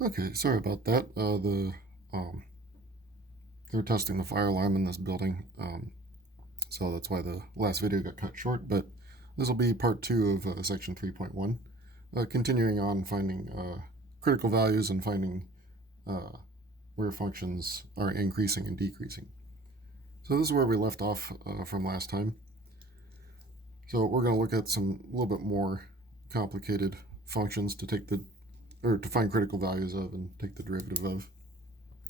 Okay, sorry about that. They were testing the fire alarm in this building, so that's why the last video got cut short. But this will be part two of section 3.1, continuing on finding critical values and finding uh, where functions are increasing and decreasing. So this is where we left off from last time. So we're going to look at some a little bit more complicated functions to take the or to find critical values of and take the derivative of.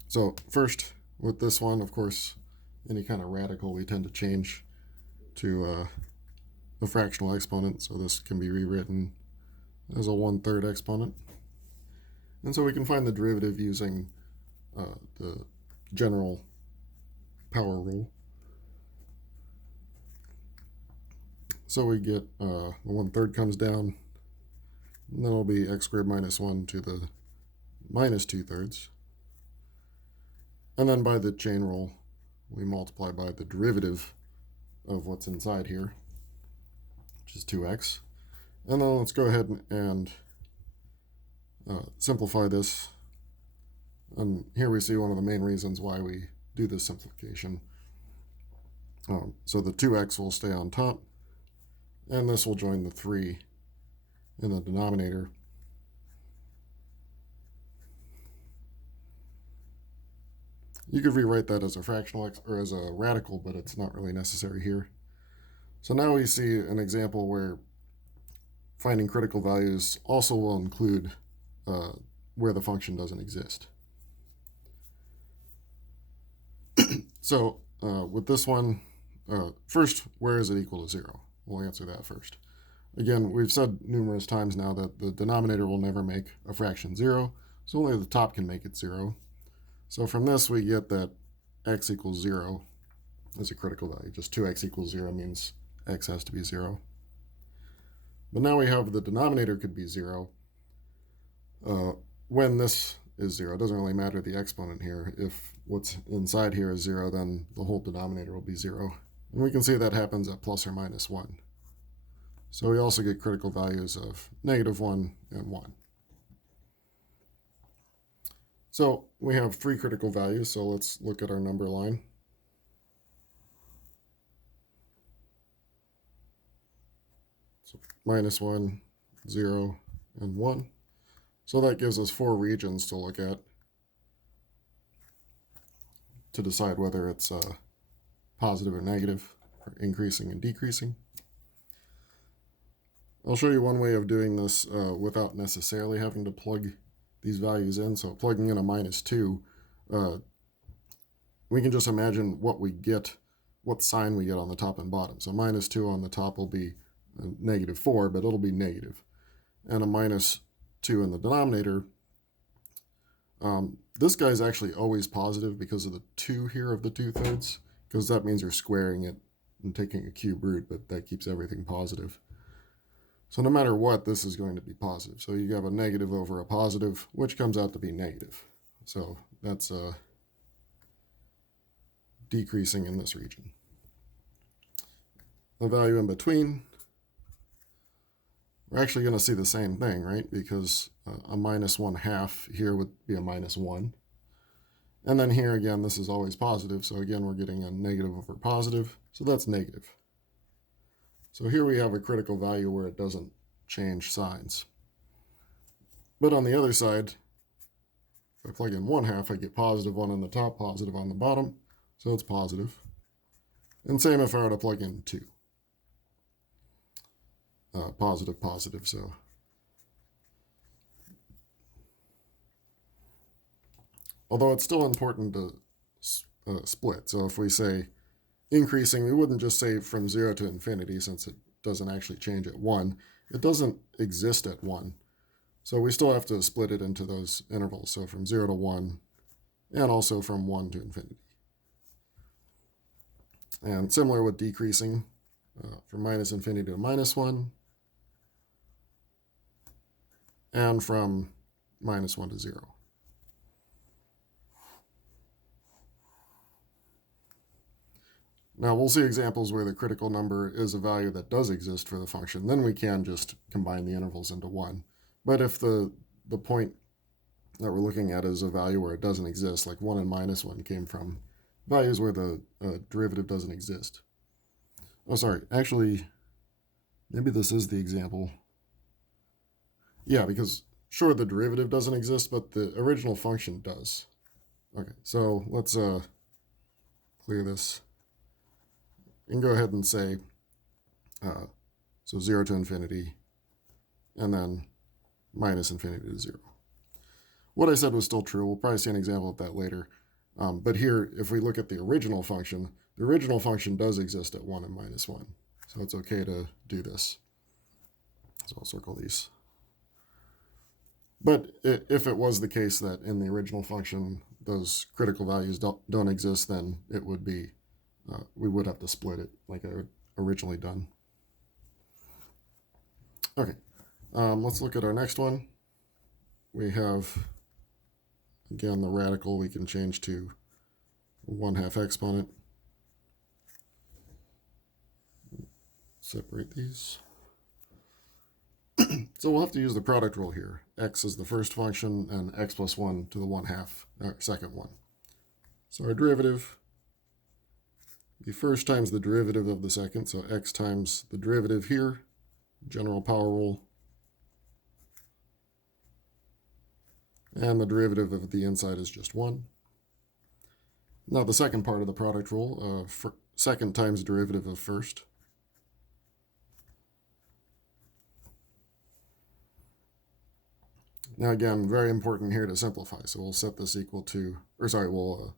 So first, with this one, of course, any kind of radical we tend to change to a fractional exponent. So this can be rewritten as a 1/3 exponent. And so we can find the derivative using the general power rule. So we get the 1/3 comes down, and then it'll be x squared minus 1 to the minus 2/3. And then by the chain rule, we multiply by the derivative of what's inside here, which is 2x. And then let's go ahead and simplify this. And here we see one of the main reasons why we do this simplification. So the 2x will stay on top, and this will join the 3 in the denominator. You could rewrite that as a fractional or as a radical, but it's not really necessary here. So now we see an example where finding critical values also will include where the function doesn't exist. So with this one, first, where is it equal to 0? We'll answer that first. Again, we've said numerous times now that the denominator will never make a fraction 0, so only the top can make it 0. So from this, we get that x equals 0 is a critical value. Just 2x equals 0 means x has to be 0. But now we have the denominator could be 0. When this is 0, it doesn't really matter the exponent here. If what's inside here is 0, then the whole denominator will be 0. And we can see that happens at plus or minus 1. So we also get critical values of -1 and 1. So we have 3 critical values, so let's look at our number line. So -1, 0, and 1. So that gives us 4 regions to look at to decide whether it's positive or negative, or increasing and decreasing. I'll show you one way of doing this without necessarily having to plug these values in. So plugging in a -2, we can just imagine what we get, what sign we get on the top and bottom. So -2 on the top will be -4, but it'll be negative. And a -2 in the denominator, this guy's actually always positive because of the 2 here of the 2/3, because that means you're squaring it and taking a cube root, but that keeps everything positive. So no matter what, this is going to be positive. So you have a negative over a positive, which comes out to be negative. So that's decreasing in this region. The value in between, we're actually going to see the same thing, right? Because a -1/2 here would be a -1. And then here again, this is always positive. So again, we're getting a negative over positive. So that's negative. So here we have a critical value where it doesn't change signs. But on the other side, if I plug in 1/2, I get +1 on the top, positive on the bottom. So it's positive. And same if I were to plug in 2. Positive, positive. So although it's still important to split. So if we say increasing, we wouldn't just say from 0 to infinity, since it doesn't actually change at 1. It doesn't exist at 1. So we still have to split it into those intervals. So from 0 to 1, and also from 1 to infinity. And similar with decreasing, from -infinity to -1, and from -1 to 0. Now we'll see examples where the critical number is a value that does exist for the function. Then we can just combine the intervals into 1. But if the point that we're looking at is a value where it doesn't exist, like 1 and minus 1 came from values where the derivative doesn't exist. Oh, sorry, actually, maybe this is the example. Yeah, because sure, the derivative doesn't exist, but the original function does. Okay, so let's clear this and go ahead and say, so 0 to infinity, and then minus infinity to 0. What I said was still true. We'll probably see an example of that later. But here, if we look at the original function does exist at 1 and minus 1. So it's okay to do this. So I'll circle these. But if it was the case that in the original function those critical values don't exist, then it would be, we would have to split it like I originally done. Okay, let's look at our next one. We have, again, the radical we can change to 1/2 exponent. Separate these. So we'll have to use the product rule here. X is the first function and x plus 1 to the 1/2, second one. So our derivative, the first times the derivative of the second, so x times the derivative here, general power rule, and the derivative of the inside is just 1. Now the second part of the product rule, second times derivative of first. Now again, very important here to simplify. So we'll set this equal to, we'll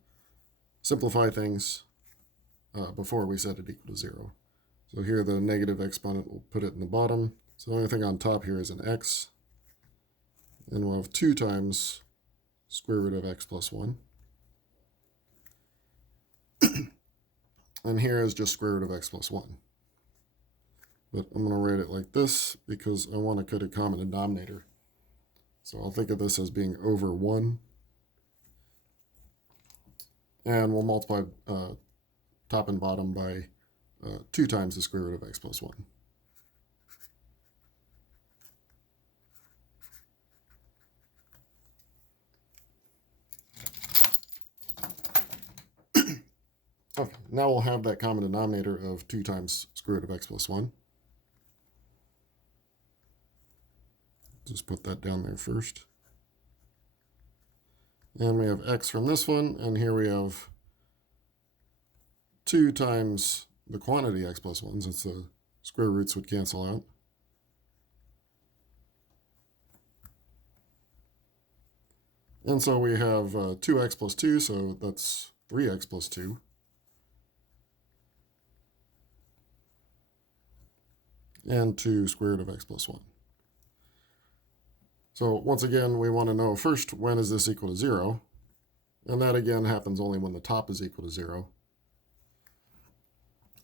simplify things before we set it equal to 0. So here the negative exponent, we'll put it in the bottom. So the only thing on top here is an x. And we'll have 2 times square root of x plus 1. And here is just square root of x plus 1. But I'm going to write it like this because I want to cut a common denominator. So I'll think of this as being over 1. And we'll multiply top and bottom by 2 times the square root of x plus 1. Okay, now we'll have that common denominator of 2 times square root of x plus 1. Just put that down there first. And we have x from this one, and here we have 2 times the quantity x plus 1, since the square roots would cancel out. And so we have 2x plus 2, so that's 3x plus 2. And 2 square root of x plus 1. So once again, we want to know first, when is this equal to 0? And that again happens only when the top is equal to 0.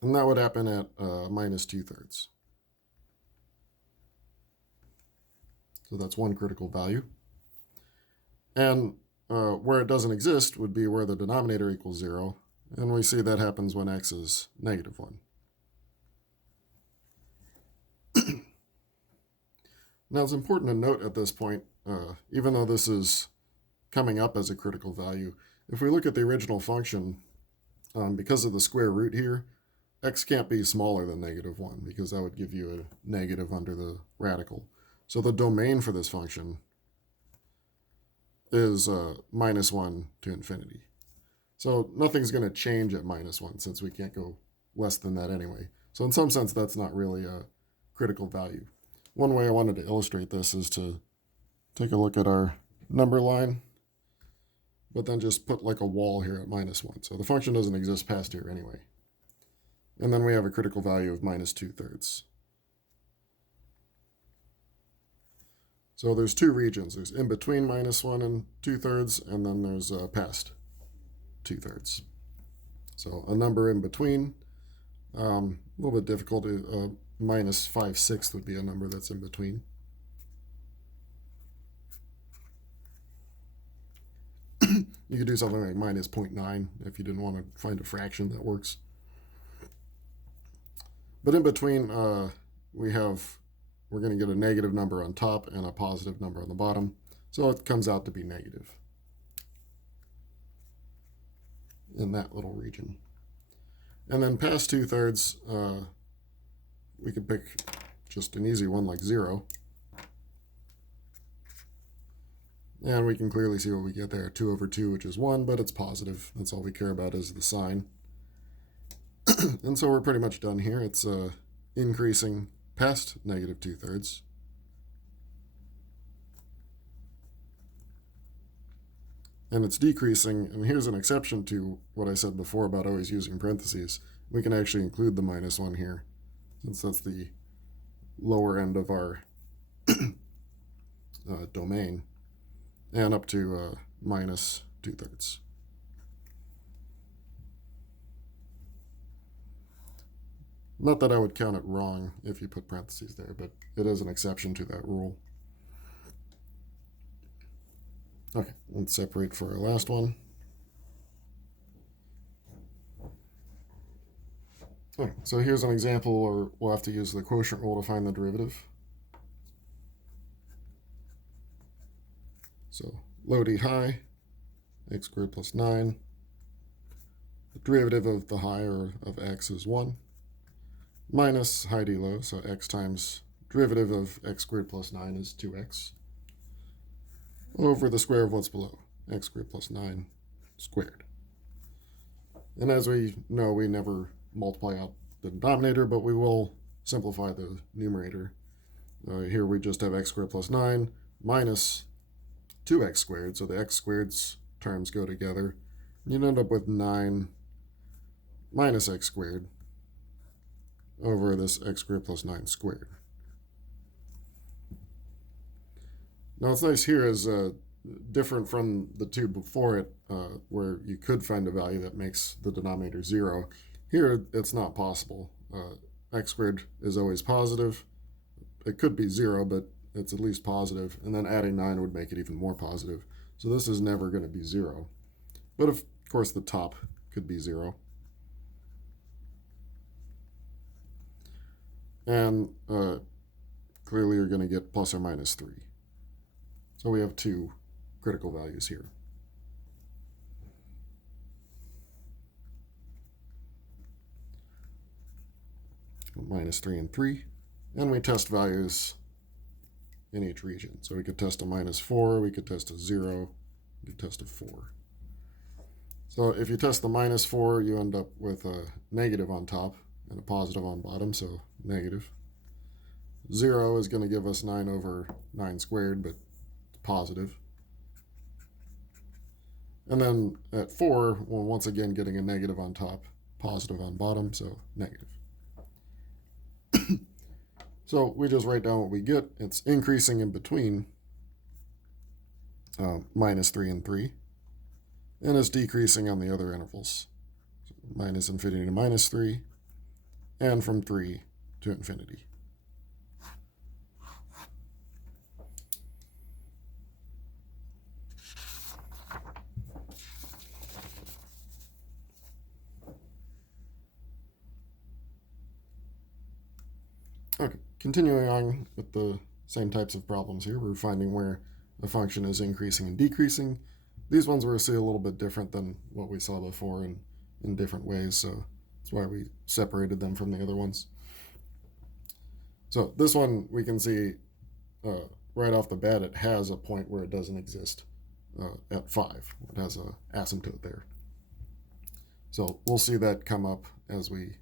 And that would happen at minus 2/3. So that's one critical value. And where it doesn't exist would be where the denominator equals 0. And we see that happens when x is negative 1. Now it's important to note at this point, even though this is coming up as a critical value, if we look at the original function, because of the square root here, x can't be smaller than negative 1 because that would give you a negative under the radical. So the domain for this function is minus 1 to infinity. So nothing's going to change at minus 1 since we can't go less than that anyway. So in some sense, that's not really a critical value. One way I wanted to illustrate this is to take a look at our number line, but then just put like a wall here at minus 1. So the function doesn't exist past here anyway. And then we have a critical value of minus 2/3. So there's 2 regions. There's in between minus 1 and 2/3, and then there's past 2/3. So a number in between, a little bit difficult. Minus 5/6 would be a number that's in between. You could do something like minus 0.9 if you didn't want to find a fraction that works. But in between, we're going to get a negative number on top and a positive number on the bottom. So it comes out to be negative in that little region. And then past 2/3, we could pick just an easy one like 0. And we can clearly see what we get there, 2/2, which is 1, but it's positive. That's all we care about is the sign. And so we're pretty much done here. It's increasing past negative 2/3. And it's decreasing, and here's an exception to what I said before about always using parentheses. We can actually include the -1 here, since that's the lower end of our domain, and up to minus 2/3. Not that I would count it wrong if you put parentheses there, but it is an exception to that rule. Okay, let's separate for our last one. Okay, so here's an example where we'll have to use the quotient rule to find the derivative. So low d high, x squared plus 9. The derivative of the high, or of x, is 1. Minus high d low, so x times derivative of x squared plus 9 is 2x. Over the square of what's below, x squared plus 9 squared. And as we know, we never multiply out the denominator, but we will simplify the numerator. Here we just have x squared plus 9 minus 2x squared, so the x squareds terms go together. You'd end up with 9 minus x squared over this x squared plus 9 squared. Now what's nice here is different from the two before it, where you could find a value that makes the denominator 0. Here it's not possible. X squared is always positive. It could be 0, but it's at least positive, and then adding 9 would make it even more positive. So this is never going to be 0. But of course the top could be 0. And clearly you're going to get plus or minus 3. So we have two critical values here. Minus 3 and 3. And we test values in each region. So we could test a -4, we could test a 0, we could test a 4. So if you test the -4, you end up with a negative on top and a positive on bottom, so negative. 0 is going to give us 9 over 9 squared, but it's positive. And then at 4, we're once again getting a negative on top, positive on bottom, so negative. So we just write down what we get. It's increasing in between minus 3 and 3, and it's decreasing on the other intervals, so minus infinity to minus 3, and from 3 to infinity. Okay, continuing on with the same types of problems here, we're finding where the function is increasing and decreasing. These ones we're seeing a little bit different than what we saw before in different ways, so that's why we separated them from the other ones. So this one we can see right off the bat it has a point where it doesn't exist at 5. It has an asymptote there. So we'll see that come up as we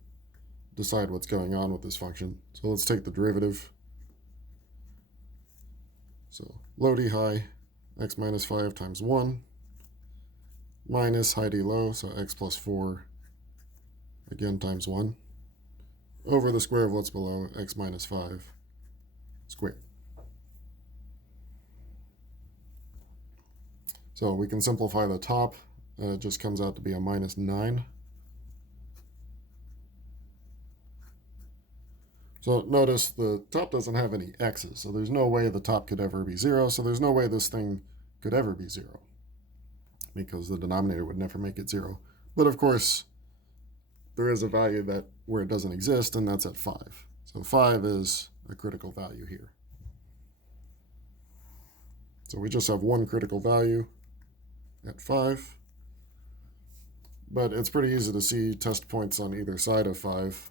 decide what's going on with this function. So let's take the derivative. So low d high, x minus 5 times 1, minus high d low, so x plus 4, again times 1, over the square of what's below, x minus 5 squared. So we can simplify the top. It just comes out to be a minus 9. So notice the top doesn't have any x's, so there's no way the top could ever be 0, so there's no way this thing could ever be 0, because the denominator would never make it 0. But of course, there is a value that where it doesn't exist, and that's at 5. So 5 is a critical value here. So we just have one critical value at 5. But it's pretty easy to see test points on either side of 5.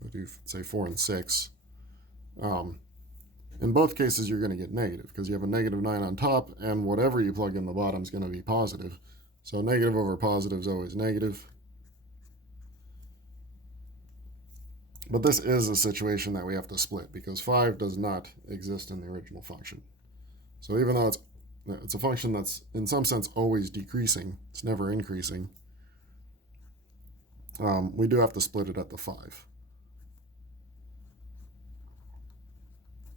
We'll do, say, 4 and 6. In both cases, you're going to get negative because you have a negative 9 on top, and whatever you plug in the bottom is going to be positive. So negative over positive is always negative. But this is a situation that we have to split because 5 does not exist in the original function. So even though it's a function that's in some sense always decreasing, it's never increasing, we do have to split it at the 5.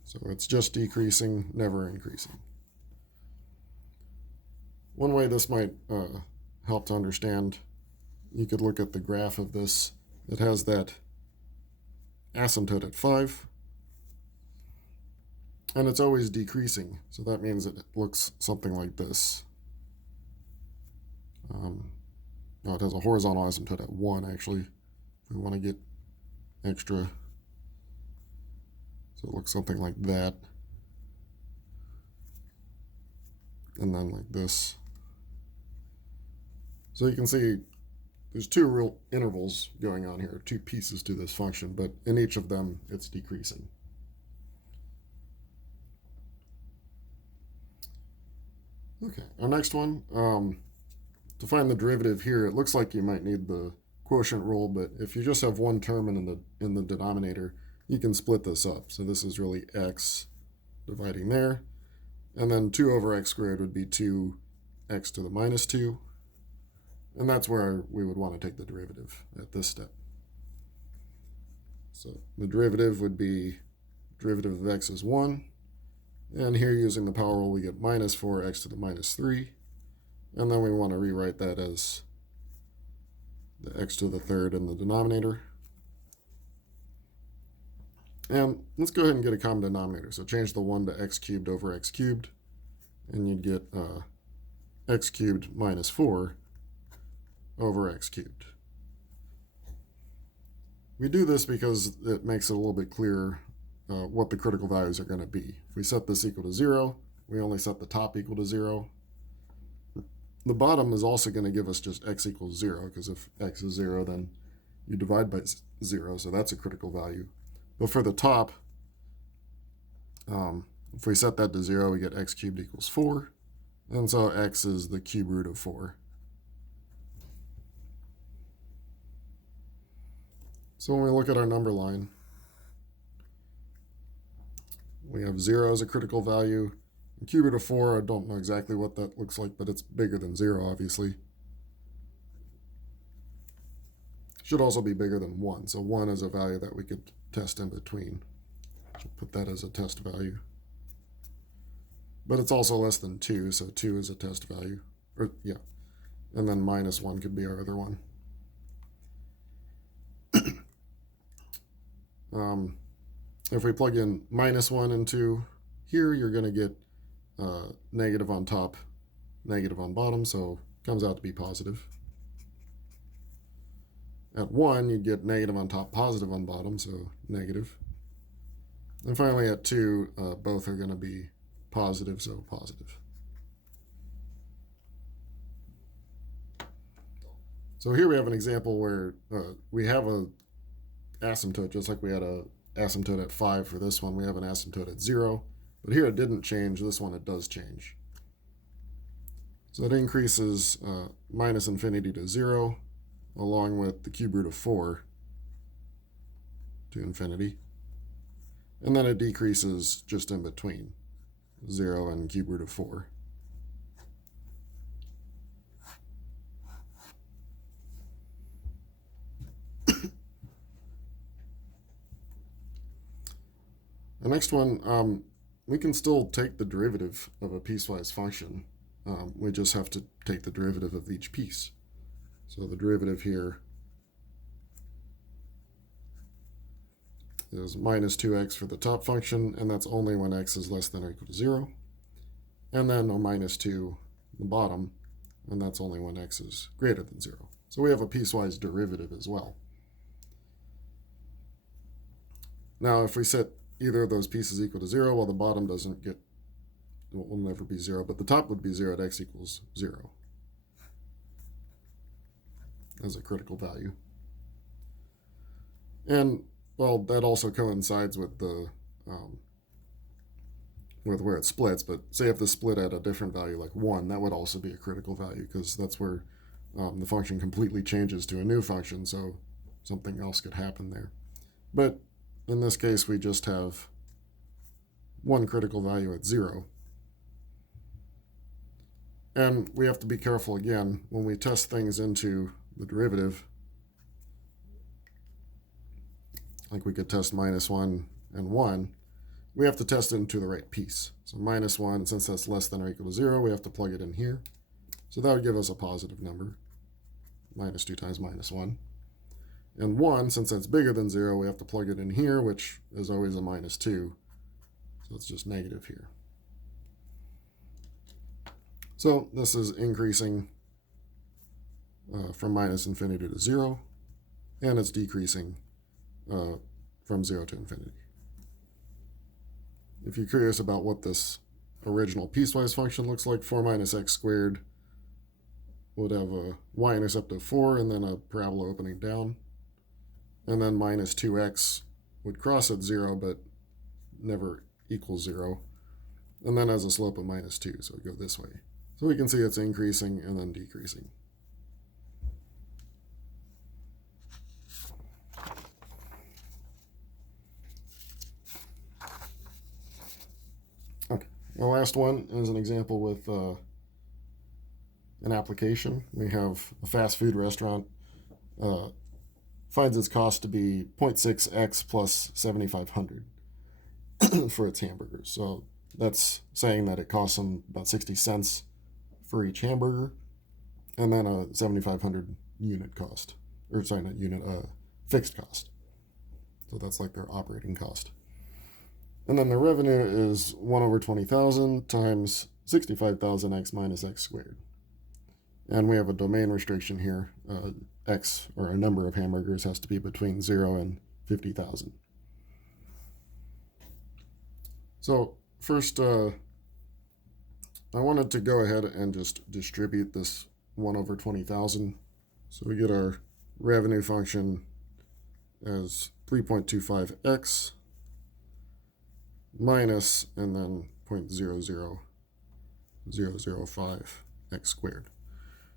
So it's just decreasing, never increasing. One way this might help to understand, you could look at the graph of this. It has that asymptote at 5, and it's always decreasing. So that means it looks something like this. No, it has a horizontal asymptote at 1, actually, if we want to get extra. So it looks something like that. And then like this. So you can see there's two real intervals going on here, two pieces to this function, but in each of them it's decreasing. Okay, our next one, to find the derivative here, it looks like you might need the quotient rule, but if you just have one term in the denominator, you can split this up. So this is really x dividing there, and then 2 over x squared would be 2x to the minus 2, and that's where we would want to take the derivative at this step. So the derivative would be derivative of x is 1, and here using the power rule we get minus 4x to the minus 3, and then we want to rewrite that as the x to the third in the denominator. And let's go ahead and get a common denominator. So change the 1 to x cubed over x cubed, and you'd get x cubed minus 4 over x cubed. We do this because it makes it a little bit clearer what the critical values are going to be. If we set this equal to 0, we only set the top equal to 0. The bottom is also going to give us just x equals 0, because if x is 0, then you divide by 0, so that's a critical value. But for the top, if we set that to 0, we get x cubed equals 4. And so x is the cube root of 4. So when we look at our number line, we have 0 as a critical value. And cube root of 4, I don't know exactly what that looks like, but it's bigger than 0, obviously. Should also be bigger than 1. So 1 is a value that we could test in between. So put that as a test value. But it's also less than 2, so 2 is a test value. Or yeah. And then minus 1 could be our other one. If we plug in minus 1 into here, you're going to get negative on top, negative on bottom, so it comes out to be positive. At 1, you'd get negative on top, positive on bottom, so negative. And finally at 2, both are going to be positive, so positive. So here we have an example where we have a asymptote, just like we had a asymptote at 5 for this one. We have an asymptote at 0, but here it didn't change. This one it does change. So it increases minus infinity to 0, along with the cube root of 4 to infinity. And then it decreases just in between 0 and cube root of 4. The next one, we can still take the derivative of a piecewise function. We just have to take the derivative of each piece. So the derivative here is minus 2x for the top function, and that's only when x is less than or equal to 0. And then a minus 2 the bottom, and that's only when x is greater than 0. So we have a piecewise derivative as well. Now if we set either of those pieces equal to 0, well, the bottom doesn't get will never be 0, but the top would be 0 at x equals 0 as a critical value. And, well, that also coincides with the with where it splits, but say if this split at a different value like 1, that would also be a critical value, because that's where the function completely changes to a new function, so something else could happen there. But in this case, we just have one critical value at 0. And we have to be careful again when we test things into the derivative. Like we could test -1 and 1. We have to test it into the right piece. So -1, since that's less than or equal to 0, we have to plug it in here. So that would give us a positive number, -2 times -1. And 1, since that's bigger than 0, we have to plug it in here, which is always a -2. So it's just negative here. So this is increasing from -infinity to 0, and it's decreasing from 0 to infinity. If you're curious about what this original piecewise function looks like, 4 minus x squared would have a y-intercept of 4 and then a parabola opening down. And then minus 2x would cross at 0 but never equals 0. And then has a slope of -2, so it would go this way. So we can see it's increasing and then decreasing. Okay, the last one is an example with an application. We have a fast food restaurant, finds its cost to be 0.6x plus 7,500 for its hamburgers. So that's saying that it costs them about 60 cents for each hamburger, and then a 7,500 unit cost, or sorry, not unit, fixed cost. So that's like their operating cost. And then the revenue is 1 over 20,000 times 65,000x minus x squared. And we have a domain restriction here. X, or a number of hamburgers, has to be between 0 and 50,000. So first, I wanted to go ahead and just distribute this 1 over 20,000. So we get our revenue function as 3.25x minus, and then 0.00005x squared.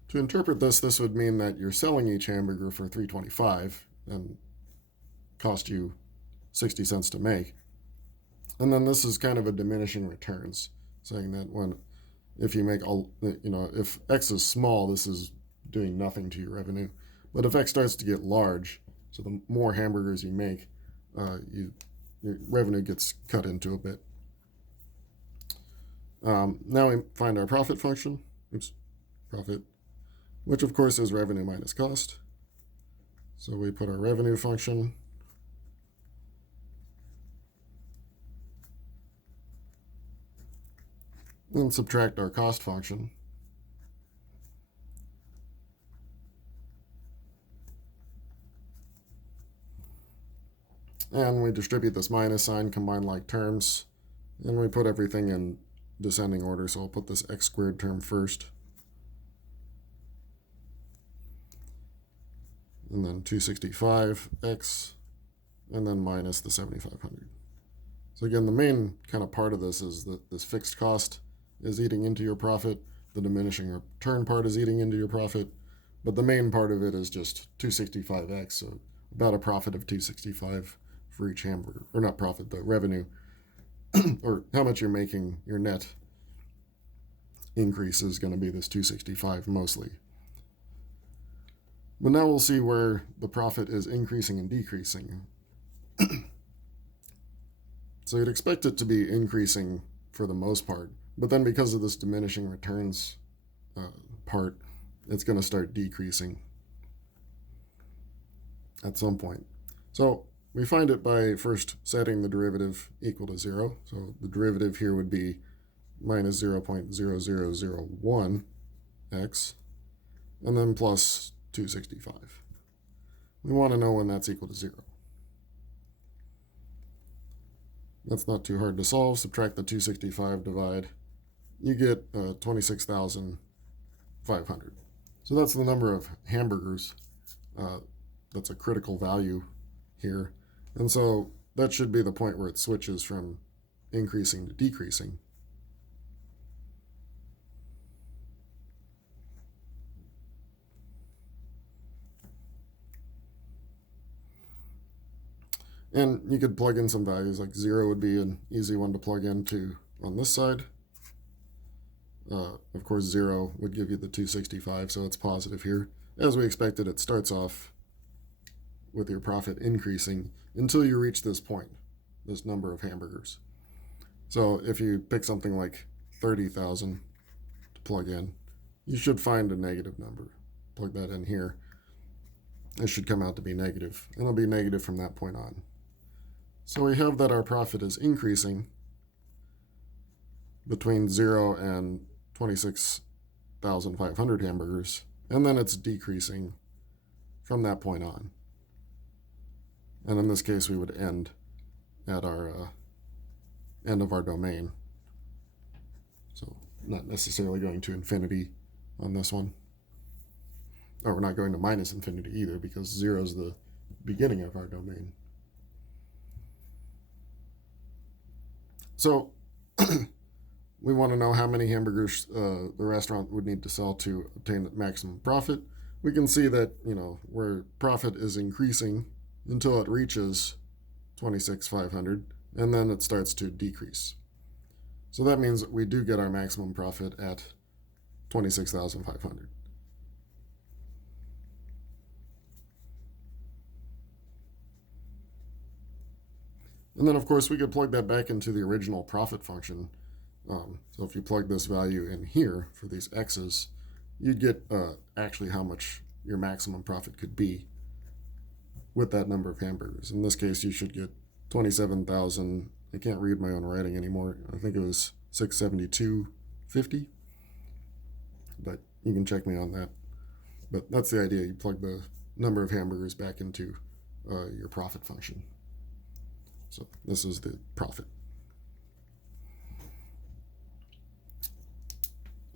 To interpret this, this would mean that you're selling each hamburger for $3.25 and cost you 60 cents to make. And then this is kind of a diminishing returns, saying that if you make if x is small, this is doing nothing to your revenue. But if x starts to get large, so the more hamburgers you make, your revenue gets cut into a bit. Now we find our profit function. Profit, which of course is revenue minus cost. So we put our revenue function, and subtract our cost function. And we distribute this minus sign, combine like terms, and we put everything in descending order. So I'll put this x squared term first, and then 265x, and then minus the 7,500. So again, the main kind of part of this is that this fixed cost is eating into your profit. The diminishing return part is eating into your profit. But the main part of it is just 265x, so about a profit of 265 for each hamburger. Or not profit, the revenue, or how much you're making, your net increase is going to be this 265 mostly. But now we'll see where the profit is increasing and decreasing. So you'd expect it to be increasing for the most part, but then because of this diminishing returns part, it's going to start decreasing at some point. So we find it by first setting the derivative equal to 0. So the derivative here would be minus 0.0001x, and then plus 265. We want to know when that's equal to 0. That's not too hard to solve. Subtract the 265, divide. you get 26,500. So that's the number of hamburgers. That's a critical value here. And so that should be the point where it switches from increasing to decreasing. And you could plug in some values, like 0 would be an easy one to plug into on this side. Of course, 0 would give you the 265, so it's positive here. As we expected, it starts off with your profit increasing until you reach this point, this number of hamburgers. So if you pick something like 30,000 to plug in, you should find a negative number. Plug that in here. It should come out to be negative, and it'll be negative from that point on. So we have that our profit is increasing between 0 and 26,500 hamburgers, and then it's decreasing from that point on. And in this case, we would end at our end of our domain. So not necessarily going to infinity on this one. Or we're not going to minus infinity either, because 0 is the beginning of our domain. So we want to know how many hamburgers the restaurant would need to sell to obtain maximum profit. We can see that, where profit is increasing until it reaches 26,500, and then it starts to decrease. So that means that we do get our maximum profit at 26,500. And then, of course, we could plug that back into the original profit function. So if you plug this value in here for these x's, you'd get actually how much your maximum profit could be with that number of hamburgers. In this case, you should get 27,000. I can't read my own writing anymore. I think it was 672.50. But you can check me on that. But that's the idea. You plug the number of hamburgers back into your profit function. So this is the profit.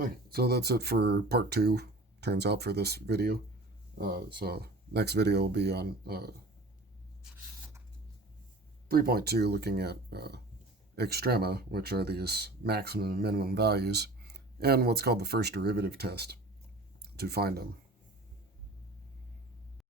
Okay, so that's it for part 2, turns out, for this video. So next video will be on 3.2, looking at extrema, which are these maximum and minimum values, and what's called the first derivative test to find them.